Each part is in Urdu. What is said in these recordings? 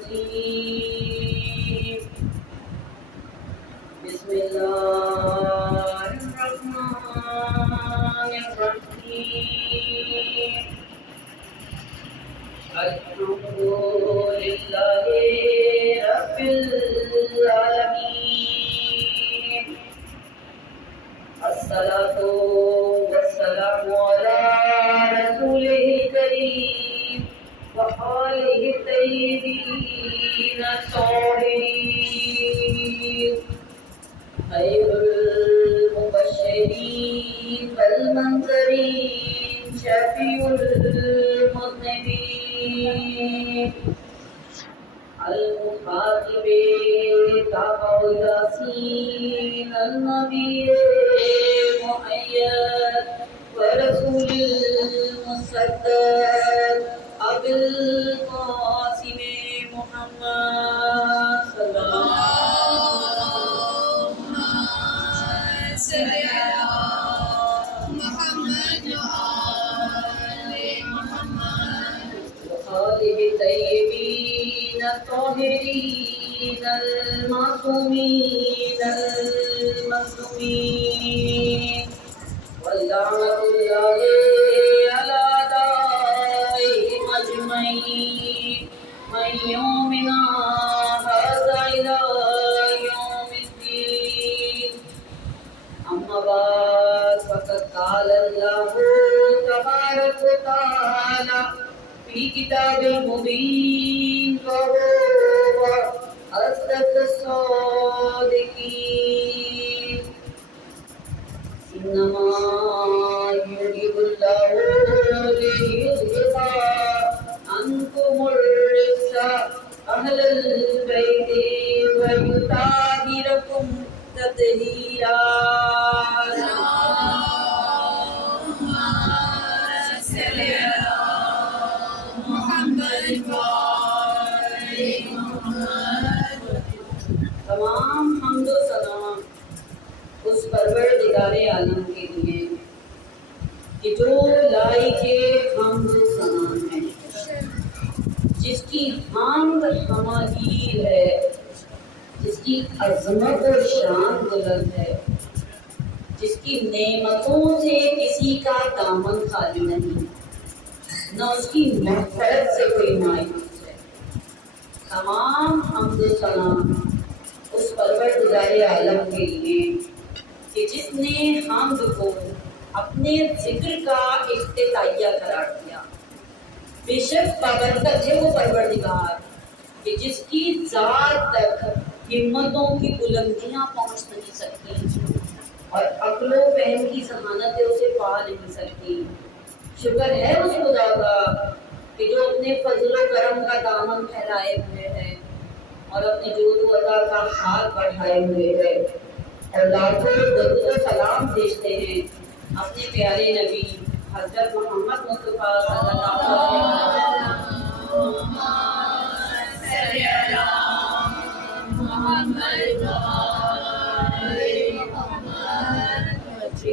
الرجيم بسم الله الرحمن الرحيم الحمد لله رب العالمين الصلاة والسلام على رسوله الكريم وآله الطيبين الطاهرين خير المبشرين والمنذرين شفيع المذنبين المخاطب تابع ياسين النبي المؤيد ورسول المصدق أبي القاسم محمد صلى الله وآله الطيبين الطاهرين المعصومين المظلومين ولعنة الله على أعدائهم أجمعين من يومنا هذا إلى يوم الدين أما بعد فقد قال الله تبارك وتعالى في كتاب المبين وهو أصدق الصادقين إنما يريد الله ليذهب عنكم الرجس أهل البيت ويطهركم تطهيرا تمام حمد و ثنا اس پروردگار عالم کے لیے کہ جو لائق حمد و ثنا ہے، جس کی حمد ہماری ہے، جس کی عظمت و شان بلند ہے، جس کی نعمتوں سے کسی کا دامن خالی نہیں، نہ اس کی مغفرت سے کوئی مایوس ہے۔ تمام حمد و ثنا اس پروردگار عالم کے لیے کہ جس نے حمد کو اپنے ذکر کا افتتاحیہ قرار دیا۔ بے شک بابرکت ہے وہ پروردگار کہ جس کی ذات تک ہمتوں کی بلندیاں پہنچ نہیں سکتی اور عقل و فہم کی ذہانتیں اسے پا نہیں سکتی۔ شکر ہے اس خدا کا کہ جو اپنے فضل و کرم کا دامن پھیلائے ہوئے ہے اور اپنے جود و عطا کا ہاتھ بڑھائے ہوئے ہے، اور لاکھوں درود و سلام بھیجتے ہیں اپنے پیارے نبی حضرت محمد مصطفیٰ صلی اللہ علیہ وسلم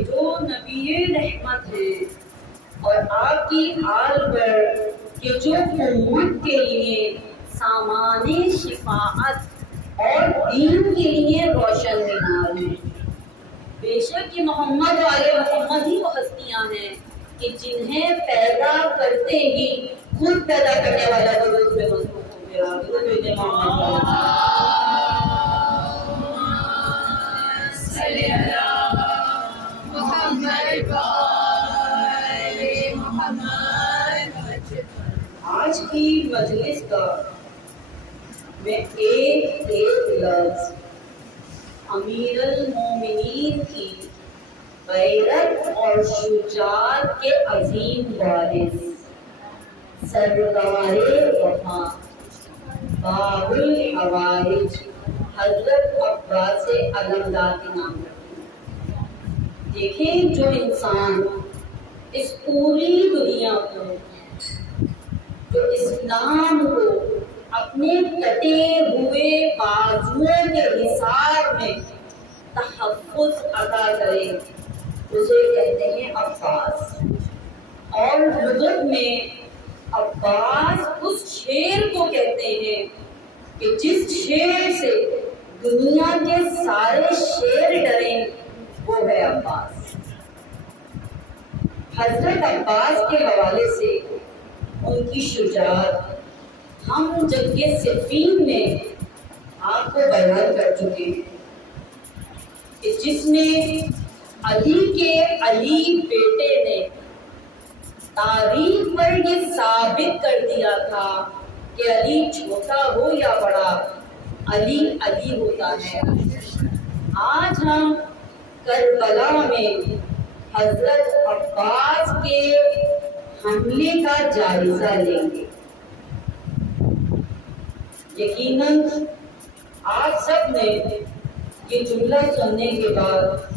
جو نبی رحمت ہیں، اور آپ کی آل پر کہ جو امت کے لیے سامان شفاعت اور دین کے لیے روشن مینار ہیں۔ بے شک یہ محمد والے محمد ہی وہ ہستیاں ہیں کہ جنہیں پیدا کرتے ہی خود پیدا کرنے والا درود پہ مصروف ہو گیا۔ درود محمد صلی اللہ محمد۔ آج کی مجلس کا میں ایک لفظ امیر المومنین کی غیرت اور شجاعت کے عظیم وارث سرکار وفا باب الحوائج حضرت عباس علمدار کے نام رکھتے ہیں۔ دیکھیں جو انسان اس پوری دنیا کو، جو اسلام کو اپنے کٹے ہوئے بازوؤں کے حصار میں تحفظ عطا کرے اسے کہتے ہیں عباس۔ اور لغت میں عباس اس شیر کو کہتے ہیں کہ جس شیر سے دنیا کے سارے شیر ڈریں وہ ہے عباس۔ حضرت عباس کے حوالے سے ان کی شجاعت ہم جنگ صفین میں آپ کو بیان کر چکے ہیں کہ جس میں علی کے علی بیٹے نے تاریخ پر یہ ثابت کر دیا تھا کہ علی چھوٹا ہو یا بڑا علی علی ہوتا ہے۔ آج ہم کربلا میں حضرت عباس کے حملے کا جائزہ لیں گے۔ یقیناً آپ سب نے یہ جملہ سننے کے بعد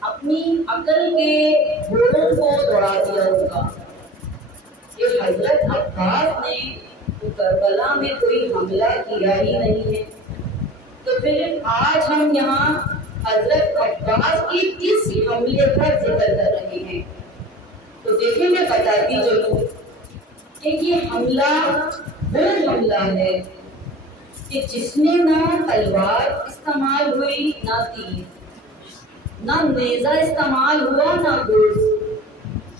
اپنی عقل کے گھوڑوں کو دوڑا دیا ہوگا کہ حضرت عباس نے تو کربلا میں کوئی حملہ کیا ہی نہیں ہے، تو پھر آج ہم یہاں حضرت عباس کی کس حملے کا ذکر کر رہے ہیں؟ تو دیکھیں میں بتاتی چلوں کہ یہ حملہ وہ حملہ ہے کہ جس میں نہ تلوار استعمال ہوئی، نہ تیر، نہ نیزہ استعمال ہوا، نہ گرز۔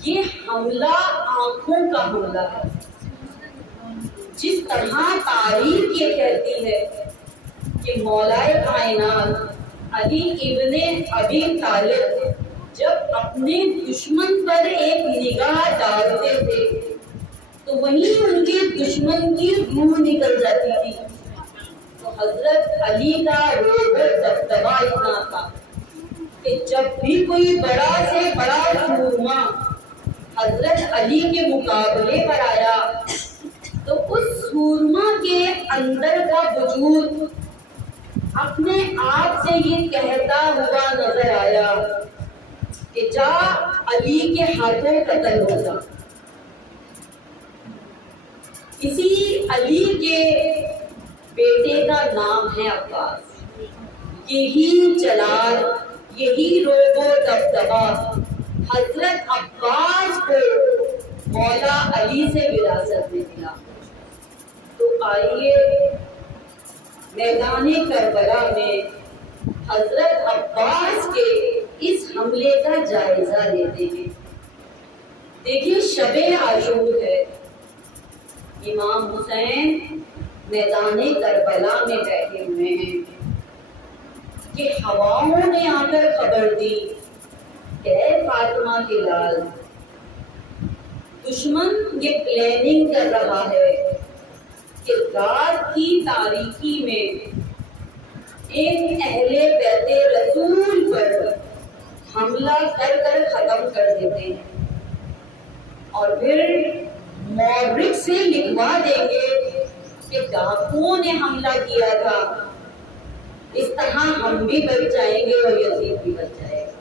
یہ حملہ آنکھوں کا حملہ ہے۔ جس طرح تاریخ یہ کہتی ہے کہ مولائے کائنات علی ابن ابی طالب جب اپنے دشمن پر ایک نگاہ ڈالتے تھے تو وہیں ان کے دشمن کی روح نکل جاتی تھی۔ تو حضرت علی کا روب دبدبا اتنا تھا کہ جب بھی کوئی بڑا سے بڑا سورما حضرت علی کے مقابلے پر آیا تو اس سورما کے اندر کا وجود اپنے آپ سے یہ کہتا ہوا نظر آیا کہ جا علی کے ہاتھوں قتل ہو جا۔ اسی علی کے بیٹے کا نام ہے عباس۔ یہی جلال، یہی روب و دبدبا حضرت عباس کو مولا علی سے وراثت میں ملا۔ تو آئیے میدان کربلا میں حضرت عباس کے اس حملے کا جائزہ لیتے ہیں۔ دیکھیے شب عاشور ہے، امام حسین میدان کربلا میں بیٹھے ہوئے ہیں کہ ہواؤں نے آ کر خبر دی کہ اے فاطمہ کے لال، دشمن یہ پلاننگ کر رہا ہے کہ رات کی تاریکی میں ایک اہل بیت رسول پر حملہ کر کر ختم کر دیتے ہیں اور پھر مورخ سے لکھوا دیں گے کہ ڈاکوؤں نے حملہ کیا تھا۔ اس طرح ہم بھی بچ جائیں گے اور یزید بھی بچ جائے گا،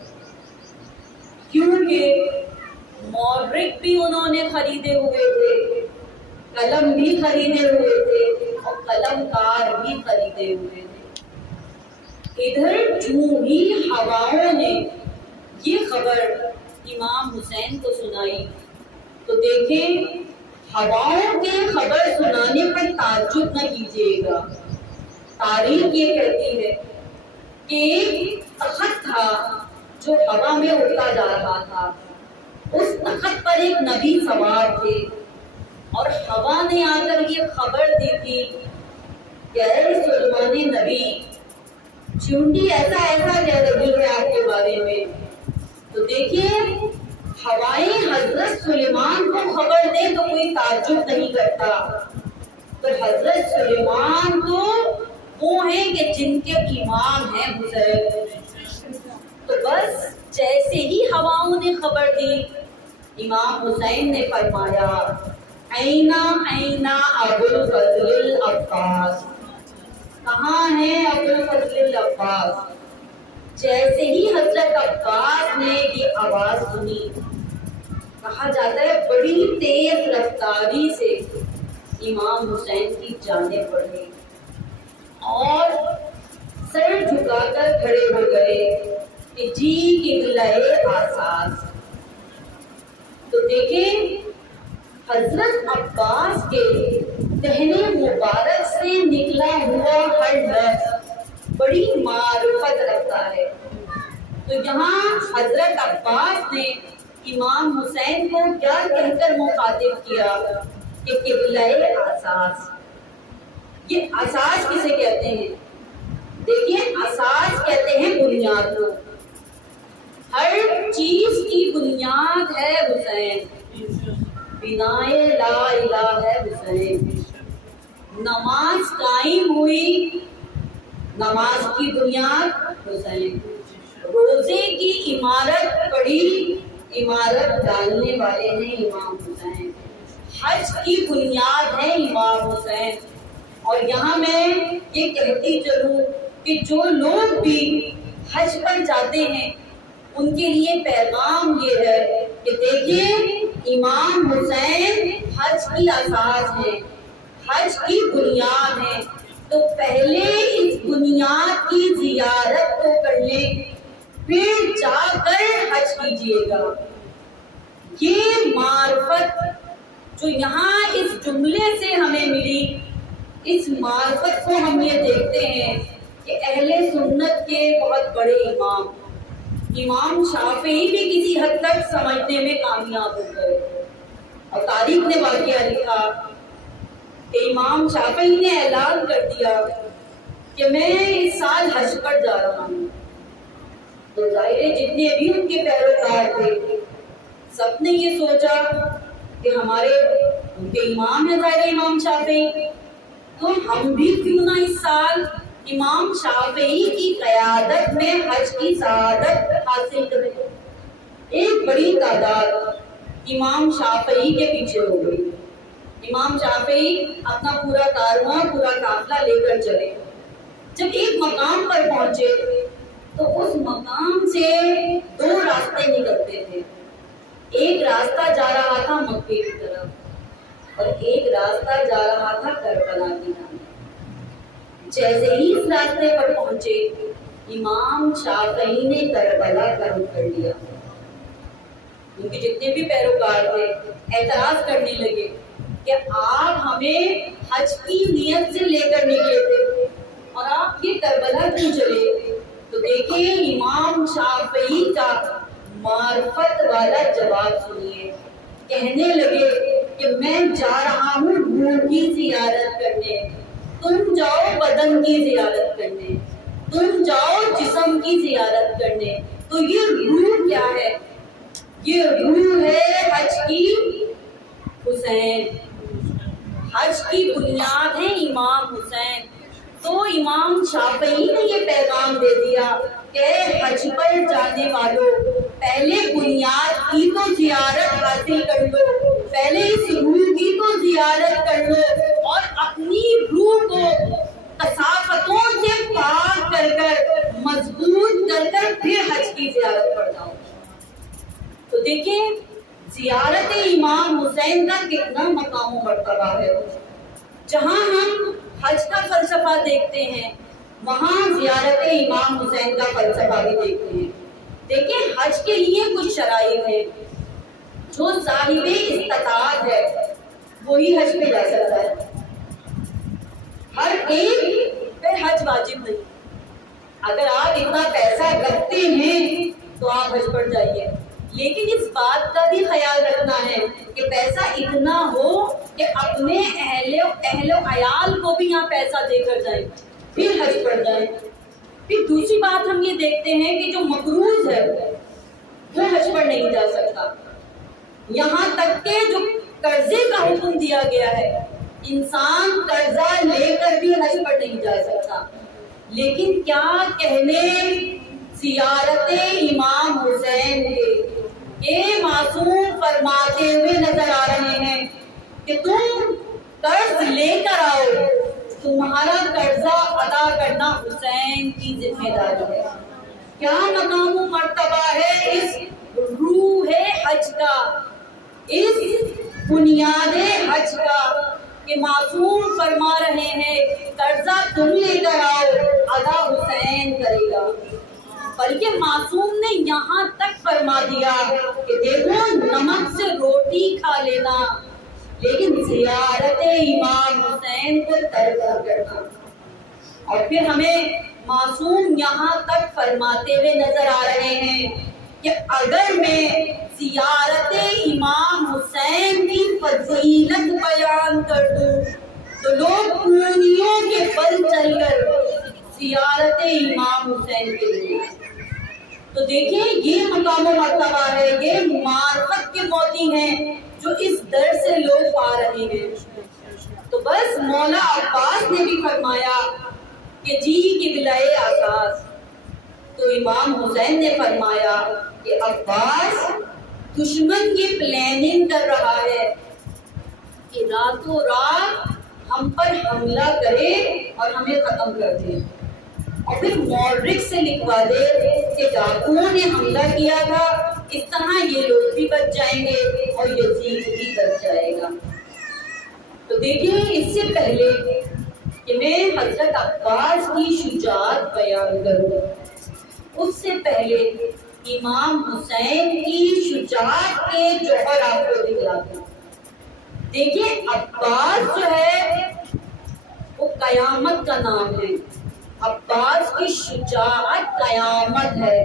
کیونکہ مورخ بھی انہوں نے خریدے ہوئے تھے، قلم بھی خریدے ہوئے تھے اور قلم کار بھی خریدے ہوئے تھے۔ ادھر جو ہی ہواؤں نے یہ خبر امام حسین کو سنائی تو دیکھیں ہواؤں کے خبر سنانے پر تعجب نہ کیجیے گا۔ تاریخ یہ کہتی ہے کہ ایک تخت تھا جو ہوا میں اڑتا جا رہا تھا، اس تخت پر ایک نبی سوار تھے اور ہوا نے آ کر یہ خبر دی تھی کہ اے سلیمان نبی، چونٹی ایسا ایسا کہہ رہی ہے آپ کے بارے میں۔ تو دیکھیے ہوائیں حضرت سلیمان کو خبر دیں تو کوئی تعجب نہیں کرتا، تو حضرت سلیمان تو وہ ہیں کہ جن کے امام ہیں حسین۔ تو بس جیسے ہی ہواؤں نے خبر دی، امام حسین نے فرمایا اینا اینا ابو الفضل العباس، کہاں ہے ابو الفضل العباس؟ جیسے ہی حضرت عباس نے یہ آواز سنی، کہا جاتا ہے بڑی تیز رفتاری سے امام حسین کی جانب بڑھے اور سر جھکا کر کھڑے ہو گئے کہ جی قبلۂ آساس۔ تو دیکھیں حضرت عباس کے دہنے مبارک سے نکلا ہوا بڑی معرفت رکھتا ہے۔ تو یہاں حضرت عباس نے امام حسین کو کیا کہہ کر مخاطب کیا کہ قبلہ اساس۔ یہ اساس کسے کہتے ہیں؟ دیکھیے، اساس کہتے ہیں بنیاد کو۔ ہر چیز کی بنیاد ہے حسین، بنائے لا الہ ہے حسین۔ نماز قائم ہوئی، نماز کی بنیاد حسین۔ روزے کی عمارت پڑی، عمارت ڈالنے والے ہیں امام حسین۔ حج کی بنیاد ہے امام حسین۔ اور یہاں میں یہ کہتی چلوں کہ جو لوگ بھی حج پر جاتے ہیں ان کے لیے پیغام یہ ہے کہ دیکھیے، امام حسین حج کی اساس ہے، حج کی بنیاد ہے، تو پہلے اس بنیاد کی زیارت کو کر لیں، پھر جا کر حج کیجیے گا۔ یہ معرفت جو یہاں اس جملے سے ہمیں ملی، اس معرفت کو ہم یہ دیکھتے ہیں کہ اہل سنت کے بہت بڑے امام شافعی بھی کسی حد تک سمجھنے میں کامیاب ہو گئے، اور تاریخ نے واقعہ لکھا کہ امام شافعی نے اعلان کر دیا کہ میں اس سال حج پر جا رہا ہوں۔ تو ظاہر جتنے بھی ان کے پیروکار تھے سب نے یہ سوچا کہ ہمارے ان کے امام ہیں ظاہر امام شافعی، تو ہم بھی کیوں نہ اس سال امام شافعی کی قیادت میں حج کی سعادت حاصل کریں۔ ایک بڑی تعداد امام شافعی کے پیچھے ہو گئی۔ امام شافعی اپنا پورا کارواں، پورا قافلہ لے کر چلے۔ جب ایک مقام پر پہنچے تو اس مقام سے دو راستے نکلتے تھے۔ ایک راستہ جا رہا تھا مکے کی طرف اور ایک راستہ جا رہا تھا کربلا کی طرف۔ جیسے ہی اس راستے پر پہنچے، امام شافعی نے کربلا کا رخ کر لیا۔ ان کے جتنے بھی پیروکار تھے اعتراض کرنے لگے کہ آپ ہمیں حج کی نیت سے لے کر نکلے تھے اور آپ یہ کربلا کیوں چلے؟ تو دیکھیں امام شافعی کا معرفت والا جواب سنیے۔ کہنے لگے کہ میں جا رہا ہوں روح کی زیارت کرنے، تم جاؤ بدن کی زیارت کرنے، تم جاؤ جسم کی زیارت کرنے۔ تو یہ روح کیا ہے؟ یہ روح ہے حج کی حسین، حج کی بنیاد ہے امام حسین۔ تو امام شافعی نے یہ پیغام دے دیا کہ حج پر جانے والوں، پہلے بنیاد کی تو زیارت حاصل کر لو، پہلے اس روح کی تو زیارت کر لو اور اپنی روح کو کثافتوں سے پاک کر کر مضبوط کر کر پھر حج کی زیارت پر جاؤ۔ تو دیکھیں زیارت امام حسین کا کتنا مقام و مرتبہ ہے۔ جہاں ہم حج کا فلسفہ دیکھتے ہیں وہاں زیارت امام حسین کا فلسفہ بھی دیکھتے ہیں۔ دیکھیں حج کے لیے کچھ شرائط ہیں۔ جو صاحب استطاعت ہے وہی حج پہ جا سکتا ہے، ہر ایک پہ حج واجب نہیں۔ اگر آپ اتنا پیسہ رکھتے ہیں تو آپ حج پر جائیے، لیکن اس بات کا بھی خیال رکھنا ہے کہ پیسہ اتنا ہو کہ اپنے اہل و عیال کو بھی یہاں پیسہ دے کر جائیں پھر حج پر جائیں۔ پھر دوسری بات ہم یہ دیکھتے ہیں کہ جو مقروض ہے وہ حج پر نہیں جا سکتا، یہاں تک کہ جو قرضے کا حکم دیا گیا ہے انسان قرضہ لے کر بھی حج پر نہیں جا سکتا۔ لیکن کیا کہنے زیارت امام حسین کے، یہ معصوم فرماتے ہوئے نظر آ رہے ہیں کہ تم قرض لے کر آؤ، تمہارا قرضہ ادا کرنا حسین کی ذمہ داری ہے۔ کیا مقام و مرتبہ ہے اس روح حج کا، اس بنیاد حج کا کہ معصوم فرما رہے ہیں قرضہ تم لے کر آؤ، ادا حسین کرے گا۔ بلکہ معصوم نے یہاں تک فرما دیا کہ دیکھو نمک سے روٹی کھا لینا لیکن زیارت امام حسین کو ترک نہ کرنا۔ اور پھر ہمیں معصوم یہاں تک فرماتے ہوئے نظر آ رہے ہیں کہ اگر میں زیارت امام حسین کی فضیلت بیان کر دوں تو لوگ اونیوں کے بل چل کر زیارت امام حسین کے لیے. تو دیکھیں یہ مقام و مرتبہ ہے، یہ معرفت کے موتی ہیں جو اس در سے لوگ پا رہے ہیں. تو بس مولا عباس نے بھی فرمایا کہ جی قبلۂ آساس. تو امام حسین نے فرمایا کہ عباس دشمن یہ پلاننگ کر رہا ہے کہ راتوں رات ہم پر حملہ کرے اور ہمیں ختم کر دے، اور پھر مورخ سے لکھوا دے کہ ڈاکوؤں نے حملہ کیا تھا، اس طرح یہ لوگ بھی بچ جائیں گے اور یزید بھی بچ جائے گا. تو دیکھیں اس سے پہلے کہ میں حضرت عباس کی شجاعت بیان کروں، اس سے پہلے امام حسین کی شجاعت کے جوہر آپ کو دکھلاتا ہوں. دیکھیں عباس جو ہے وہ قیامت کا نام ہے، عباس کی شجاعت قیامت ہے،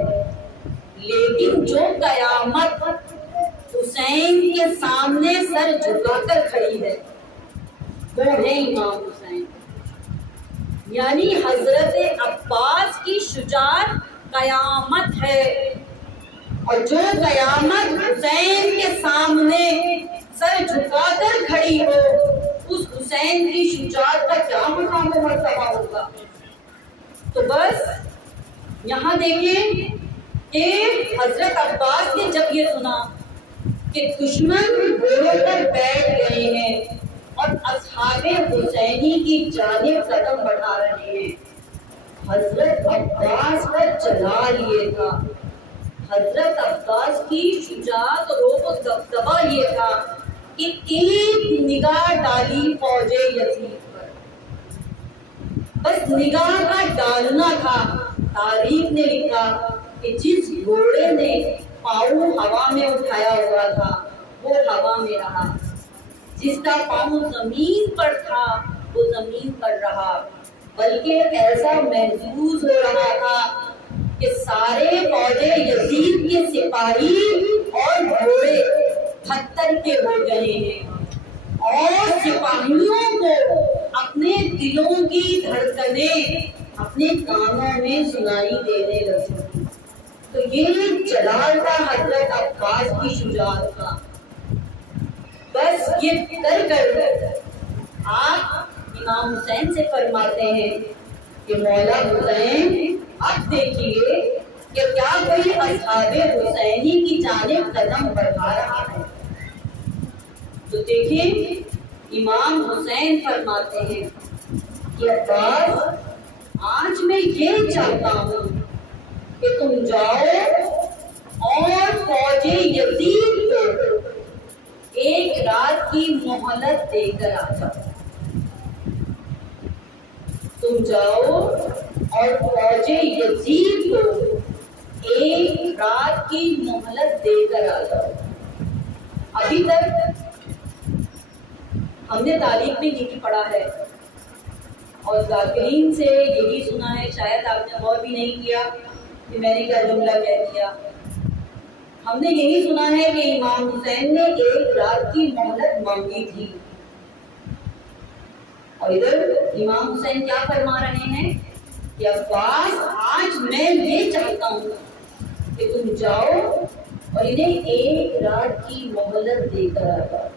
لیکن جو قیامت حسین کے سامنے سر جھکا کر کھڑی ہے وہ ہے امام حسین. یعنی حضرت عباس کی شجاعت قیامت ہے، اور جو قیامت حسین کے سامنے سر جھکا کر کھڑی ہو اس حسین کی شجاعت کا کیا مقام و مرتبہ ہوگا. تو بس یہاں دیکھیں کہ حضرت عباس نے جب یہ سنا کہ دشمن گھوڑوں پر بیٹھ گئے ہیں اور اصحاب حسینی کی جانب قدم بڑھا رہے ہیں، حضرت عباس کا جلال یہ تھا، حضرت عباس کی شجاعت روب و دبدبہ یہ تھا کہ ایک نگاہ ڈالی فوج یزید پر، بس نگاہ کا ڈالنا تھا. تاریخ نے لکھا کہ جس گھوڑے نے پاؤں ہوا میں اٹھایا ہوا تھا وہ ہوا میں رہا، جس کا پاؤں زمین پر تھا وہ زمین پر رہا، بلکہ ایسا محسوس ہو رہا تھا کہ سارے فوج یزید کے سپاہی اور گھوڑے پتھر کے ہو گئے ہیں، اور سپاہیوں کو اپنے دلوں کی دھڑکنیں اپنے کانوں میں سنائی دینے لگی. تو یہ جلال تھا حضرت عباس کی شجاعت کا. بس یہ کر آپ امام حسین سے فرماتے ہیں کہ مولا حسین اب دیکھیے کہ کیا کوئی اصحاب حسینی کی جانب قدم بڑھا رہا ہے. تو دیکھیں امام حسین فرماتے ہیں کہ عباس آج میں یہ چاہتا ہوں کہ تم جاؤ اور فوج یزید کو ایک رات کی مہلت دے کر آ جاؤ. تم جاؤ اور فوج یزید کو ایک رات کی مہلت دے کر آ جاؤ. ابھی تک ہم نے تاریخ میں یہی پڑھا ہے اور ذاکرین سے یہی سنا ہے، شاید آپ نے غور بھی نہیں کیا کہ میں نے کیا جملہ کہہ دیا. ہم نے یہی سنا ہے کہ امام حسین نے ایک رات کی مہلت مانگی تھی، اور ادھر امام حسین کیا فرما رہے ہیں کہ عباس آج میں یہ چاہتا ہوں کہ تم جاؤ اور انہیں ایک رات کی مہلت دے کر آ جاؤ.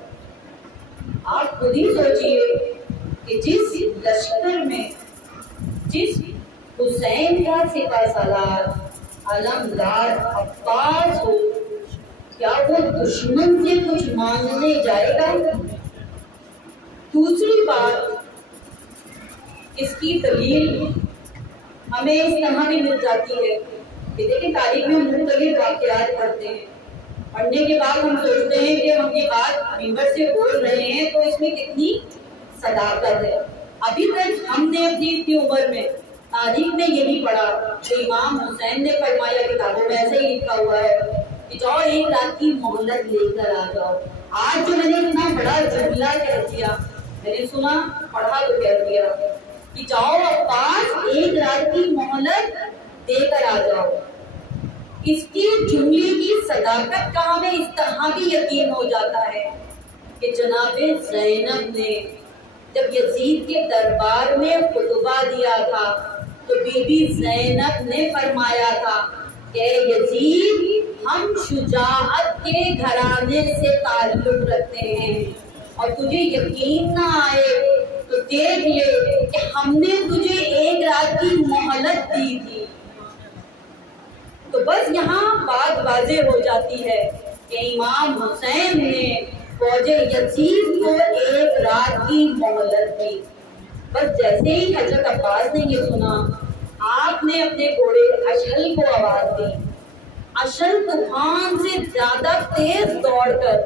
آپ خود ہی سوچئے کہ جس لشکر میں جس حسین کا سپہ سالار علمدار عباس ہو، کیا وہ دشمن سے کچھ مانگنے جائے گا؟ دوسری بات، اس کی دلیل ہمیں اس طرح بھی مل جاتی ہے کہ دیکھیں تاریخ میں مختلف واقعات پڑھتے ہیں، پڑھنے کے بعد ہم سوچتے ہیں کہ ہم یہ بات ممبر سے بول رہے ہیں تو اس میں کتنی صداقت ہے. ابھی تک ہم نے اپنی اتنی عمر میں تاریخ میں یہی پڑھا کہ امام حسین نے فرمایا، کتابوں میں ایسے ہی لکھا ہوا ہے کہ جاؤ ایک رات کی مہلت لے کر آ جاؤ. آج جو میں نے اتنا بڑا جملہ کہہ دیا، میں نے سنا پڑھا تو کہہ دیا کہ جاؤ عباس ایک رات رات کی مہلت دے کر آ جاؤ۔ اس کی جملے کی صداقت کا ہمیں اس طرح بھی یقین ہو جاتا ہے کہ جناب زینب نے جب یزید کے دربار میں خطبہ دیا تھا تو بی بی زینب نے فرمایا تھا کہ یزید ہم شجاعت کے گھرانے سے تعلق رکھتے ہیں، اور تجھے یقین نہ آئے تو دیکھ لے کہ ہم نے تجھے ایک رات کی مہلت دی تھی۔ تو بس یہاں بات واضح ہو جاتی ہے کہ امام حسین نے فوج یزید کو ایک رات کی مہلت دی۔ بس جیسے ہی حضرت عباس نے یہ سنا، آپ نے اپنے گھوڑے اشہل کو آواز دی۔ اشہل طوفان سے زیادہ تیز دوڑ کر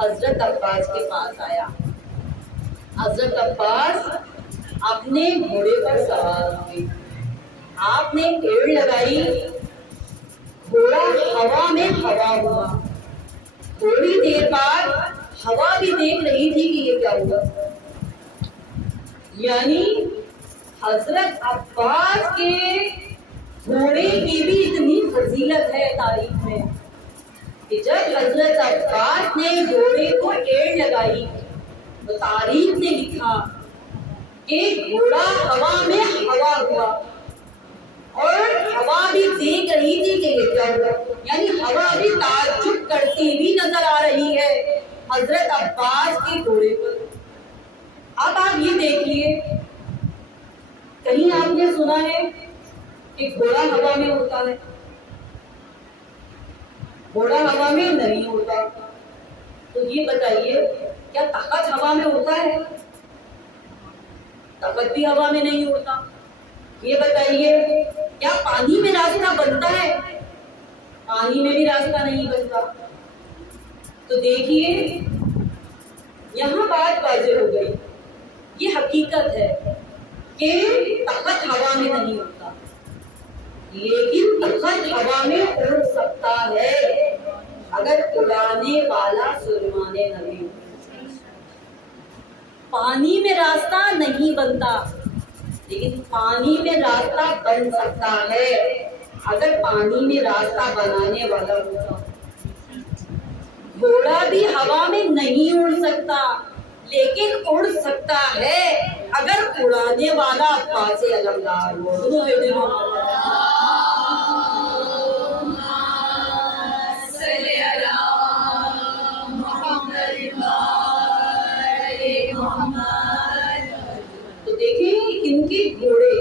حضرت عباس کے پاس آیا۔ حضرت عباس اپنے گھوڑے پر سوار ہوئے، آپ نے ایڑ لگائی، گھوڑا ہوا میں ہوا ہوا۔ تھوڑی دیر بعد ہوا بھی دیکھ رہی تھی کہ یہ کیا ہوا، یعنی حضرت عباس کے گھوڑے کی بھی اتنی فضیلت ہے تاریخ میں کہ جب حضرت عباس نے گھوڑے کو ایڑ لگائی تو تاریخ نے لکھا کہ گھوڑا ہوا میں ہوا ہوا، اور ہوا بھی دیکھ رہی تھی کہ یہ کیا ہوا، یعنی ہوا بھی تعجب کرتی ہوئی نظر آ رہی ہے حضرت عباس کے گھوڑے پر۔ اب آپ یہ دیکھیے، کہیں آپ نے سنا ہے کہ گھوڑا ہوا میں ہوتا ہے؟ گھوڑا ہوا میں نہیں ہوتا۔ تو یہ بتائیے کیا تخت ہوا میں ہوتا ہے؟ تخت بھی ہوا میں نہیں ہوتا۔ یہ بتائیے کیا پانی میں راستہ بنتا ہے؟ پانی میں بھی راستہ نہیں بنتا۔ تو دیکھیے یہاں بات واضح ہو گئی، یہ حقیقت ہے کہ تخت ہوا میں نہیں ہوتا، لیکن تخت ہوا میں اڑ سکتا ہے اگر اڑانے والا سلیمان نبی ہو۔ پانی میں راستہ نہیں بنتا، لیکن پانی میں راستہ بن سکتا ہے اگر پانی میں راستہ بنانے والا ہوگا۔ گھوڑا بھی ہوا میں نہیں اڑ سکتا، لیکن اڑ سکتا ہے اگر اڑانے والا عباس علمدار ہو۔ تو دیکھیں ان کے گھوڑے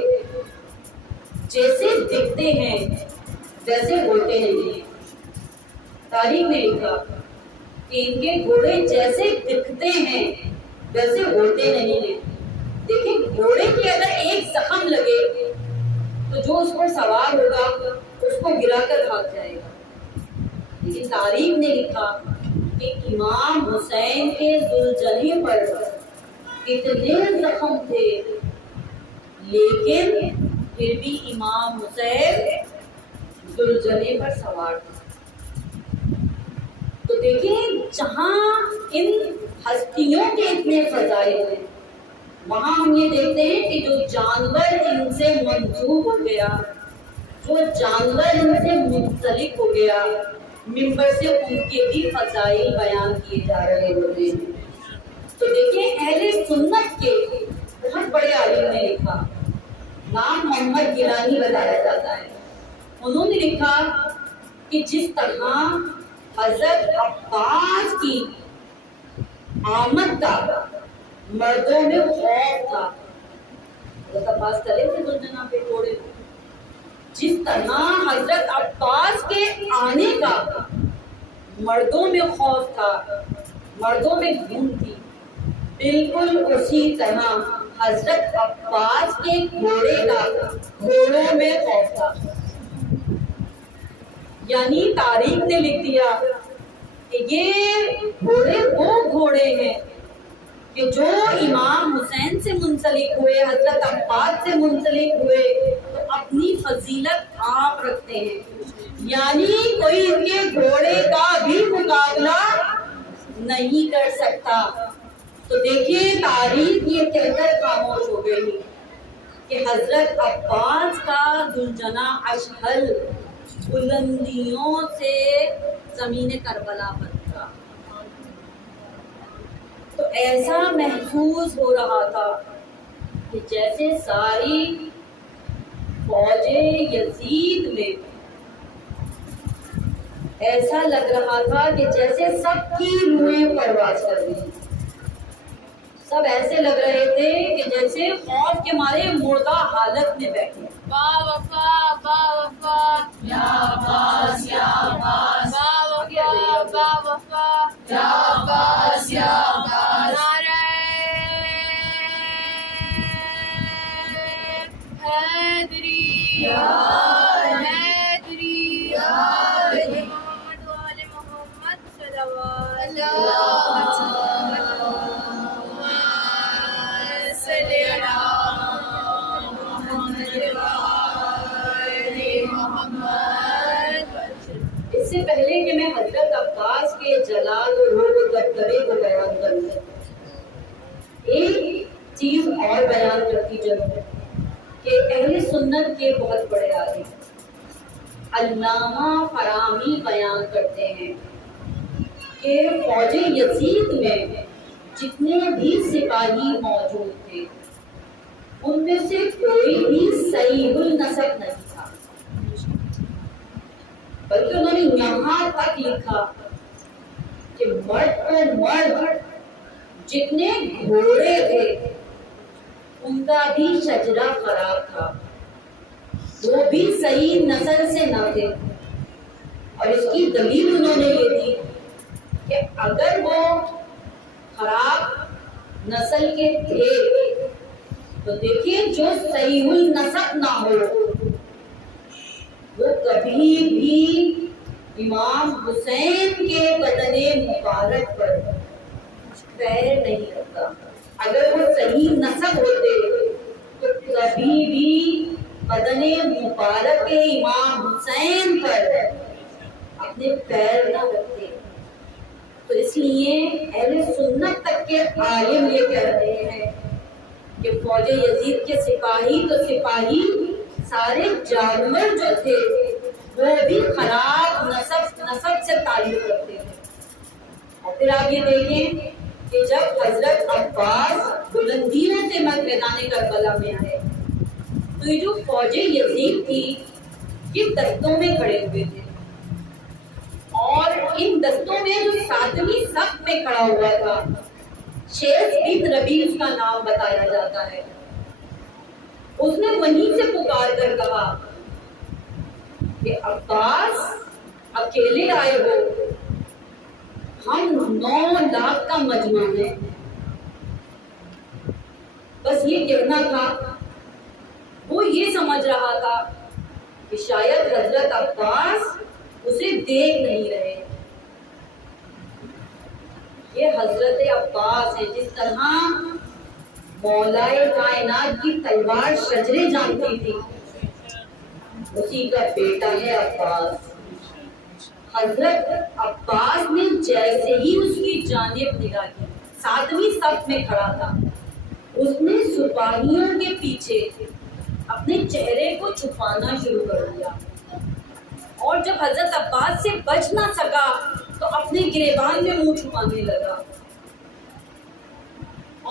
جیسے دکھتے ہیں ویسے ہوتے نہیں ہیں۔ تاریخ نے لکھا کہ ان کے گھوڑے جیسے دکھتے ہیں ویسے ہوتے نہیں ہیں۔ دیکھیں گھوڑے کے اگر ایک زخم لگے تو جو اس پر سوار ہوگا اس کو گرا کر بھاگ جائے گا، لیکن تاریخ نے لکھا کہ امام حسین کے ذوالجناح پر اتنے زخم تھے، لیکن پھر بھی امام حسین ذوالجناح پر سوار تھے۔ تو دیکھیں جہاں ان ہستیوں کے اتنے فضائل ہیں، وہاں ہم یہ دیکھتے ہیں کہ جو جانور ان سے منسوب ہو گیا، جو جانور ان سے منسلک ہو گیا، منبر سے ان کے بھی فضائل بیان کیے جا رہے ہوتے ہیں۔ تو دیکھیں اہل سنت کے بہت بڑے عالم نے لکھا، نام محمد گیلانی بتایا جاتا ہے، انہوں نے لکھا کہ جس طرح حضرت عباس کی آمد کا مردوں میں خوف تھا، حضرت عباس چلے تھے ذوالجناح پہ گھوڑے، جس طرح حضرت عباس کے آنے کا مردوں میں خوف تھا، مردوں میں گھوم تھی، بالکل اسی طرح حضرت عباس کے گھوڑے کا گھوڑوں میں خوف تھا۔ یعنی تاریخ نے لکھ دیا کہ یہ گھوڑے وہ گھوڑے ہیں کہ جو امام حسین سے منسلک ہوئے، حضرت عباس سے منسلک ہوئے تو اپنی فضیلت آپ رکھتے ہیں، یعنی کوئی ان کے گھوڑے کا بھی مقابلہ نہیں کر سکتا۔ تو دیکھیے تاریخ یہ کہہ کر خاموش ہو گئی کہ حضرت عباس کا ذوالجناح اشہل بلندیوں سے زمین کربلا پر تھا، تو ایسا محسوس ہو رہا تھا کہ جیسے ساری فوج یزید میں ایسا لگ رہا تھا کہ جیسے سب کی روحیں پرواز کر رہی، سب ایسے لگ رہے تھے کہ جیسے خوف کے مارے مردہ حالت میں بیٹھے۔ با وفا با وفا یا عباس یا عباس، با وفا با وفا یا عباس یا عباس، نعرہ حیدری یا حیدری یا محمد و آل محمد صلوات اللہ صلی اس سے پہلے کہ میں حضرت عباس کے جلال و روح و دبدبے کو بیان کروں، ایک چیز اور بیان کرتی چلوں کہ اہل سنت کے بہت بڑے عالم علامہ فرامی بیان کرتے ہیں کہ فوج یزید میں جتنے بھی سپاہی موجود تھے ان میں سے کوئی بھی صحیح النسب نہیں تھا، بلکہ انہوں نے یہاں تک لکھا کہ مرد جتنے گھوڑے تھے ان کا بھی شجرہ خراب تھا، وہ بھی صحیح نسل سے نہ تھے، اور اس کی دلیل انہوں نے یہ دی کہ اگر وہ خراب نسل کے تھے تو دیکھیے جو صحیح النسب نہ ہو وہ کبھی بھی امام حسین کے بدن مبارک پر پیر نہیں رکھتا، اگر وہ صحیح نسب ہوتے تو کبھی بھی بدن مبارک امام حسین پر اپنے پیر نہ رکھتے۔ تو اس لیے اہل سنت تک کے عالم یہ کہہ رہے ہیں کہ فوج یزید کے سپاہی تو سپاہی، سارے جانور جو تھے وہ بھی خراب نسب سے تعلق رکھتے تھے۔ اور پھر آپ یہ دیکھیں کہ جب حضرت عباس بلندیوں سے میدان کربلا میں آئے تو یہ جو فوج یزید تھی یہ دستوں میں کھڑے ہوئے تھے، اور ان دستوں میں جو ساتویں صف میں کھڑا ہوا تھا شیخ بن ربیع اس کا نام بتایا جاتا ہے، اس نے وہیں سے پکار کر کہا کہ عباس اکیلے آئے ہو، ہم 9 لاکھ کا مجمع ہے۔ بس یہ کہنا تھا، وہ یہ سمجھ رہا تھا کہ شاید حضرت عباس اسے دیکھ نہیں رہے۔ یہ حضرت عباس ہے، جس طرح مولائے کائنات کی تلوار شجرے جانتی تھی اسی کا بیٹا ہے عباس۔ حضرت عباس نے جیسے ہی اس کی جانب نگاہ کی، 7ویں صف میں کھڑا تھا، اس نے سپاہیوں کے پیچھے اپنے چہرے کو چھپانا شروع کر دیا، اور جب حضرت عباس سے بچ نہ سکا تو اپنے گریبان میں منہ چھپانے لگا،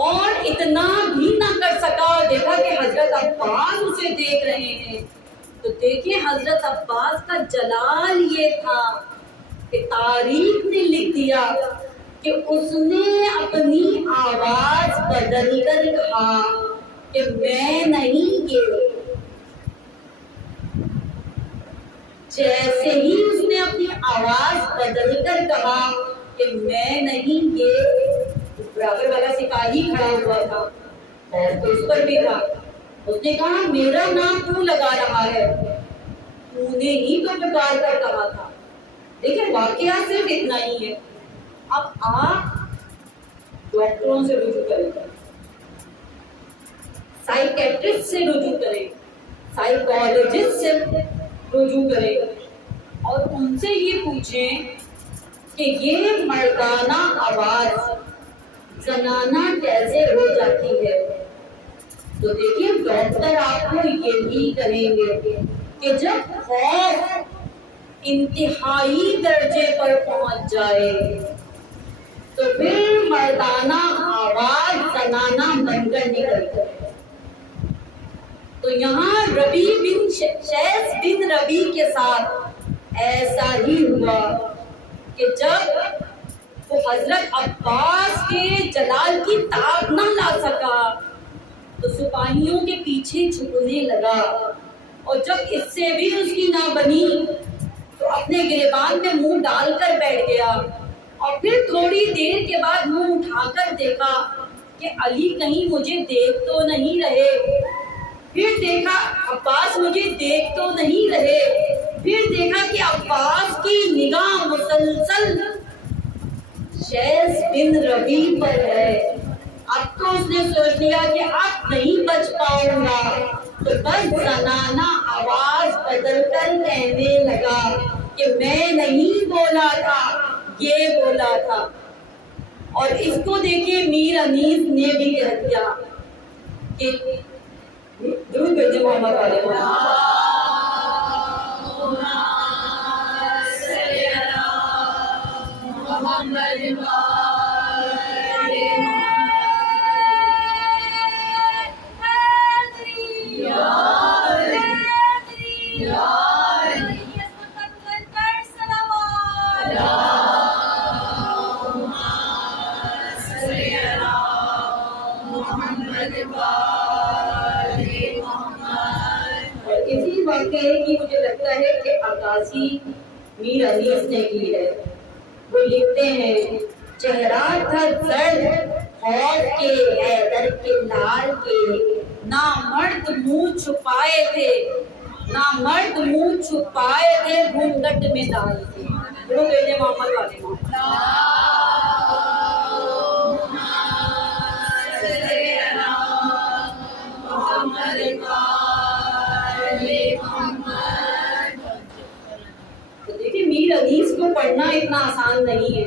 اور اتنا بھی نہ کر سکا، دیکھا کہ حضرت عباس اسے دیکھ رہے ہیں، تو دیکھیں حضرت عباس کا جلال یہ تھا کہ تاریخ نے لکھ دیا کہ اس نے اپنی آواز بدل کر کہا کہ میں نہیں یہ۔ جیسے ہی اس نے اپنی آواز بدل کر کہا کہ میں نہیں یہ، برابر والا سپاہی کھڑا ہوا تھا اور تو اس پر بھی تھا، اس نے کہا میرا نام کیوں لگا رہا ہے، تو نے ہی تو پکار کر کہا تھا۔ دیکھیں واقعہ صرف اتنا ہی ہے۔ اب آپ ڈاکٹروں سے رجوع کریں، سائیکیٹرسٹ سے رجوع کریں، سائیکالوجسٹ سے رجوع کریں، اور ان سے یہ پوچھیں کہ یہ مردانہ آواز زنانہ کیسے ہو جاتی ہے، تو دیکھیے ڈاکٹر آپ کو یہی کہیں گے کہ جب خوف انتہائی درجے پر پہنچ جائے تو پھر مردانہ آواز زنانہ بن کر نکلتا ہے۔ تو یہاں شیس بن ربی کے ساتھ ایسا ہی ہوا کہ جب وہ حضرت عباس کے جلال کی تاب نہ لا سکا تو سپاہیوں کے پیچھے چھپنے لگا، اور جب اس سے بھی اس کی نہ بنی تو اپنے گریبان میں منہ ڈال کر بیٹھ گیا، اور پھر تھوڑی دیر کے بعد منہ اٹھا کر دیکھا کہ علی کہیں مجھے دیکھ تو نہیں رہے، پھر دیکھا عباس مجھے دیکھ تو نہیں رہے، پھر دیکھا کہ عباس کی نگاہ مسلسل شیس بن ربی پر ہے۔ اب تو اس نے سوچ لیا کہ اب نہیں بچ پاؤں گا، تو بس زنانہ آواز بدل کر کہنے لگا کہ میں نہیں بولا تھا، یہ بولا تھا۔ اور اس کو دیکھیے میر انیس نے بھی کہہ دیا کہ درود بھیجے محمد علیہ اسی واقعے کی مجھے لگتا ہے کہ عکاسی میر انیس نے کی ہے۔ وہ لکھتے ہیں چہرہ تھا زرد خوف کے حیدر کے لال کے، نہ مرد منہ چھپائے تھے، نہ مرد منہ چھپائے تھے گھونگھٹ میں ڈال کے۔ وہ کہنے محمد والے تو دیکھیں میر انیس کو پڑھنا اتنا آسان نہیں ہے۔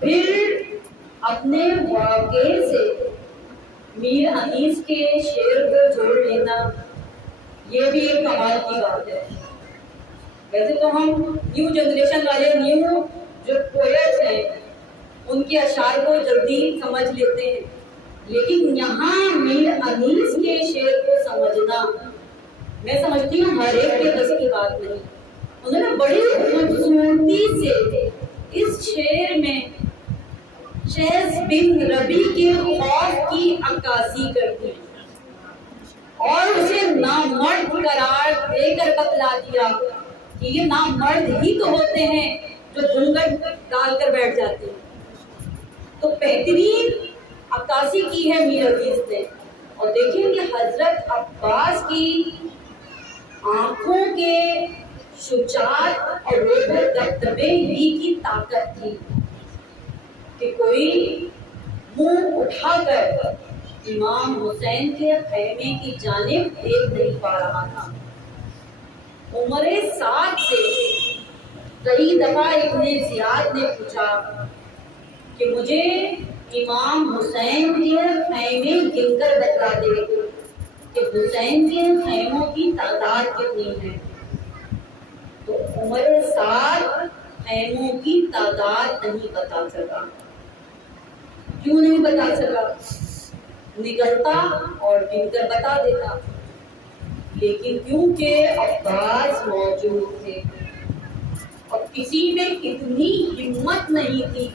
پھر اپنے واقعے سے میر انیس کے شعر کو جوڑ لینا یہ بھی ایک کمال کی بات ہے۔ ویسے تو ہم نیو جنریشن والے نیو جو پوئٹس ہیں ان کے اشعار کو جلدی سمجھ لیتے ہیں، لیکن یہاں میر انیس کے شعر کو سمجھنا میں سمجھتی ہوں ہر ایک کے بس کی بات نہیں۔ انہوں نے بڑی خوبصورتی سے اس شعر میں شیس بن ربی کے خوف کی عکاسی کر دی اور اسے نامرد قرار دے کر بتلا دیا کہ یہ نامرد ہی تو ہوتے ہیں جو گھونگھٹ ڈال کر بیٹھ جاتے ہیں۔ تو بہترین عکاسی کی ہے میر انیس نے۔ اور دیکھیں کہ حضرت عباس کی آنکھوں کے شجاعت اور روح دبدبے ہی کی طاقت تھی کہ کوئی منہ اٹھا کر امام حسین کے خیمے کی جانب دیکھ نہیں پا رہا تھا۔ عمر 7 سے کئی دفعہ ابن زیاد نے پوچھا کہ مجھے امام حسین کے خیمے گن کر بتلا دے کہ حسین کے خیموں کی تعداد کتنی ہے۔ تو عمر 7 خیموں کی تعداد نہیں بتا سکا۔ کیوں نہیں بتا سکا؟ نکلتا اور گن کر بتا دیتا، لیکن کیونکہ عباس موجود تھے اور کسی میں اتنی ہمت نہیں تھی